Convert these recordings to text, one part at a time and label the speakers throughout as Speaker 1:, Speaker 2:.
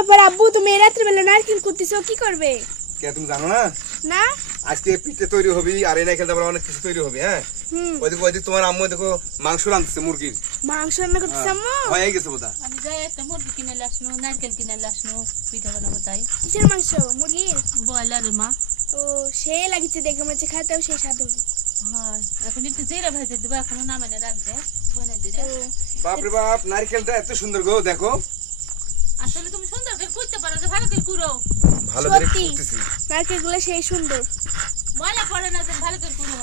Speaker 1: ব্যাপার আব্বু তুমি এই রাত্রে বেলা নারকেল করতেছো কি করবে?
Speaker 2: কে তুমি জানো না?
Speaker 1: না?
Speaker 2: আজকে পিঠে তৈরি হবি আর এই নারকেলটা আবার অনেক কিছু তৈরি হবে হ্যাঁ? ওইদিকে ওইদিকে তোমার আম্মু দেখো মাংস রাঁধতেছে মুরগির।
Speaker 1: মাংস রান্না করতেছ আম্মু?
Speaker 2: হয়ে গেছে বোধা
Speaker 3: আমি যাই একটা মুরগি কিনে আসনু নারকেল কিনে আসনু পিঠা বানাবো তাই।
Speaker 1: কিসের মাংস? মুরগির?
Speaker 3: মা।
Speaker 1: ও সে লাগিছে দেখে মনে হচ্ছে খাতেও সেই স্বাদ হবে
Speaker 3: হয় এখন একটু জিরা ভেজে দেবো এখনও নামানে রাখবে
Speaker 2: বাপরে বাপ নারকেলটা এত সুন্দর গো দেখো।
Speaker 3: আসলে করতে পারো যে ভালো করে কুড়ো।
Speaker 2: ভালো করে করতেছি
Speaker 1: নারকেলগুলো সেই সুন্দর।
Speaker 3: ময়লা পড়ে না যে ভালো করে কুড়ো।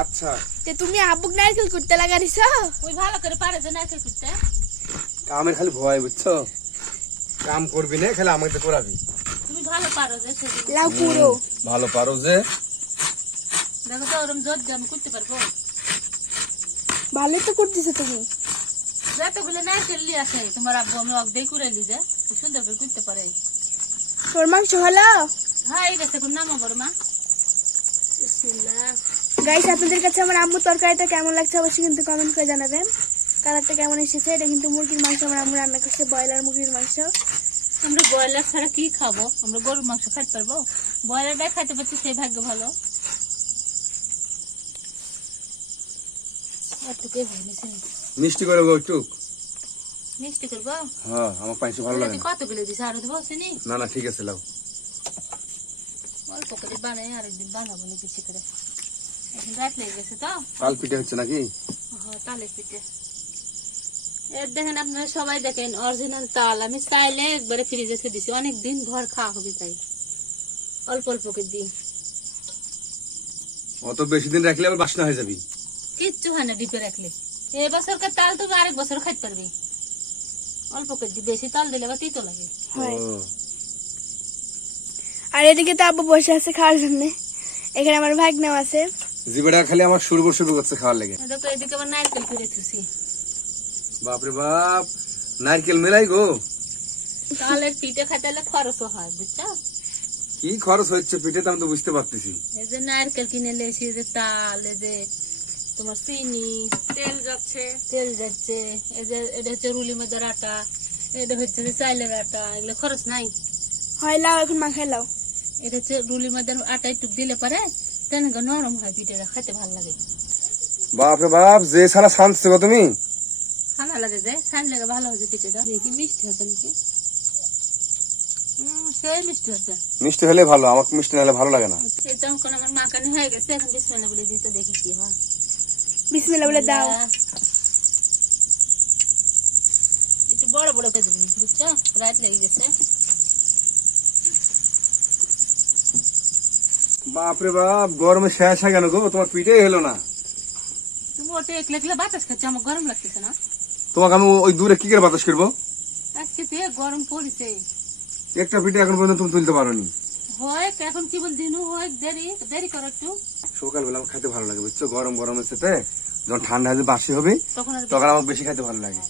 Speaker 2: আচ্ছা।
Speaker 1: তে তুমি আব্বুক নারকেল করতে লাগাইছ
Speaker 3: ওই ভালো করে পারে যে নারকেল করতে
Speaker 2: কামের খালি ভয় বুঝছ? কাম করবি না খালি আমাকে করাবি
Speaker 3: তুমি ভালো পারো যে
Speaker 1: লাউ পুরো
Speaker 2: ভালো পারো যে।
Speaker 3: দেখো তো ওরম জোর দিয়ে আমি করতে পারব।
Speaker 1: ভালোই তো করতেছো তুমি।
Speaker 3: যতগুলো নারকেল নিয়ে আসে তোমার আব্বু আমি অগদেই করে লি যে। খুব সুন্দর করে করতে পারে।
Speaker 1: তোর মাংস হলো
Speaker 3: হ্যাঁ এই গেছে কোন নামো মা।
Speaker 1: গাইস আপনাদের কাছে আমার আম্মু তরকারিটা কেমন লাগছে অবশ্যই কিন্তু কমেন্ট করে জানাবেন। কালারটা কেমন এসেছে? এটা কিন্তু মুরগির মাংস আমার আম্মু রান্না করছে ব্রয়লার মুরগির মাংস।
Speaker 3: আমরা ব্রয়লার ছাড়া কি খাব? আমরা গরুর মাংস খাইতে পারব? ব্রয়লারটাই খাইতে পারছি সেই ভাগ্য ভালো একটু কে ভেবেছি
Speaker 2: মিষ্টি করে গো একটু।
Speaker 3: মিষ্টি করব?
Speaker 2: হ্যাঁ আমার পাইছে ভালো লাগে না।
Speaker 3: কতগুলো দিছে আর দেবো চিনি
Speaker 2: না না ঠিক আছে লাও।
Speaker 3: অল্প করে বানাই আরেকদিন বানাবো না বেশি করে। এখন রাত লেগে গেছে তো?
Speaker 2: তাল পিঠে হচ্ছে নাকি?
Speaker 3: হ্যাঁ তালের পিঠে। এর দেখেন আপনারা সবাই দেখেন অরিজিনাল তাল। আমি চাইলে একবারে ফ্রিজে রেখে দিছি। অনেক দিন ঘর খাওয়া হবে তাই। অল্প অল্প করে দিই।
Speaker 2: অত বেশি দিন রাখলে আবার বাসনা হয়ে যাবি।
Speaker 3: কিচ্ছু হয় না ডিপে রাখলে। এ বছরকার তাল তুমি আরেক বছর খাইতে পারবি। অল্প করে বেশি তাল দিলে আবার তিতো লাগে।
Speaker 1: আর এদিকে তো আব্বু বসে আছে খাওয়ার জন্য। এখানে আমার ভাগনাও আছে।
Speaker 2: জিবেটা খালি আমার শুরু শুরু করছে খাওয়ার লেগে।
Speaker 3: দেখো এদিকে আবার নারকেল করে থুছি
Speaker 2: বাপরে বাপ নারকেল মেলাই গো।
Speaker 3: তাহলে পিঠে খাইতে খরচও হয় বুঝছ?
Speaker 2: কি খরচ হচ্ছে পিঠে তো আমি তো বুঝতে পারতেছি।
Speaker 3: এই যে নারকেল কিনে লেছি যে তাল এই যে তোমার চিনি। তেল যাচ্ছে। তেল যাচ্ছে। এই যে এটা হচ্ছে রুলি মজার আটা এটা হচ্ছে যে চাইলের আটা এগুলো খরচ নাই।
Speaker 1: হয় লাও এখন মাখাই লাও।
Speaker 3: এটা হচ্ছে রুলি মজার আটা একটু দিলে পরে তেনেকে নরম হয় পিঠেটা খাইতে ভালো লাগে।
Speaker 2: বাপরে বাপ যে ছাড়া শান্তি গো তুমি।
Speaker 3: ভালো লাগে যে সাইন লাগে ভালো হয়েছে পিঠেটা দেখি মিষ্টি হচ্ছে নাকি? হম সেই মিষ্টি হচ্ছে
Speaker 2: মিষ্টি হলে ভালো আমাকে মিষ্টি না হলে ভালো লাগে না।
Speaker 3: আমার মাখানি হয়ে গেছে এখন বিসমিল্লাহ বলে দিতে দেখি কি হয়।
Speaker 1: বিসমিল্লাহ বলে দাও।
Speaker 3: একটু বড় বড় করে দিবি বুঝছ? রাত লেগে গেছে।
Speaker 2: বাপরে বাপ গরমে শেষ হয়ে গেল গো তোমার পিঠেই হলো না।
Speaker 3: তুমি ওটা একলে একলে বাতাস খাচ্ছে আমার গরম লাগতেছে না।
Speaker 2: তোমাকে আমি ওই দূরে কি করে বাতাস করব?
Speaker 3: আজকে তো গরম পড়েছে।
Speaker 2: একটা পিঠে এখন পর্যন্ত তুমি তুলতে পারোনি।
Speaker 3: হয় এখন কি বল দিনু হয় দেরি দেরি করো একটু।
Speaker 2: সকালবেলা আমার খেতে ভালো লাগে বুঝছ? গরম গরমের সাথে যখন ঠান্ডা হয়ে বাসি হবে
Speaker 3: তখন
Speaker 2: আমার বেশি খেতে ভালো লাগে।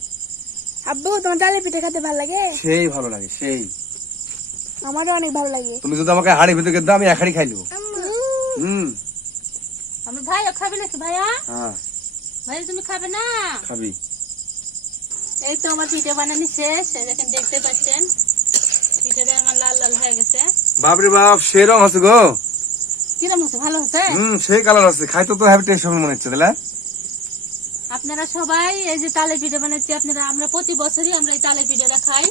Speaker 1: আব্বু তোমার তালের পিঠে খেতে ভালো লাগে?
Speaker 2: সেই ভালো লাগে সেই।
Speaker 1: আমারও অনেক ভালো লাগে।
Speaker 2: তুমি যদি আমাকে হাড়ি ভিতরে দাও আমি এক হাড়ি খাই নেব। হুম।
Speaker 3: আমার ভাইও খাবে নাকি ভাইয়া?
Speaker 2: হ্যাঁ।
Speaker 3: ভাই তুমি খাবে না?
Speaker 2: খাবি।
Speaker 3: এই তো আমার পিঠে বানানি শেষ দেখেন দেখতে পাচ্ছেন। পিঠেটা আমার লাল লাল হয়ে গেছে।
Speaker 2: বাপরে বাপ সেই রং আছে গো।
Speaker 3: কিরম হচ্ছে ভালো হচ্ছে
Speaker 2: হুম সেই কালার আছে। খাইতে তো হ্যাপি টেস্ট মনে হচ্ছে তাহলে
Speaker 3: আপনারা সবাই এই যে তালের পিঠে বানাচ্ছি আপনারা আমরা প্রতি বছরই আমরা এই তালের পিঠেটা খাই।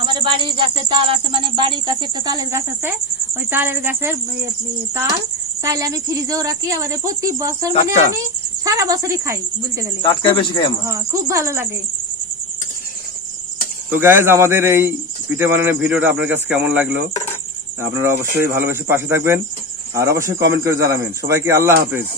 Speaker 3: আমাদের বাড়ির গাছে তাল আছে মানে বাড়ির কাছে একটা তালের গাছ আছে। ওই তালের গাছের তাল চাইলে আমি ফ্রিজেও রাখি। আবার প্রতি বছর মানে আমি সারা বছরই খাই বলতে গেলে।
Speaker 2: টাটকায় বেশি খাই আমরা।
Speaker 3: হ্যাঁ খুব ভালো লাগে।
Speaker 2: তো গাইজ আমাদের এই পিঠে বানানোর ভিডিওটা আপনার কাছে কেমন লাগল, আপনারা অবশ্যই ভালোবেসে পাশে থাকবেন, আর অবশ্যই কমেন্ট করে জানাবেন। সবাইকে আল্লাহ হাফেজ।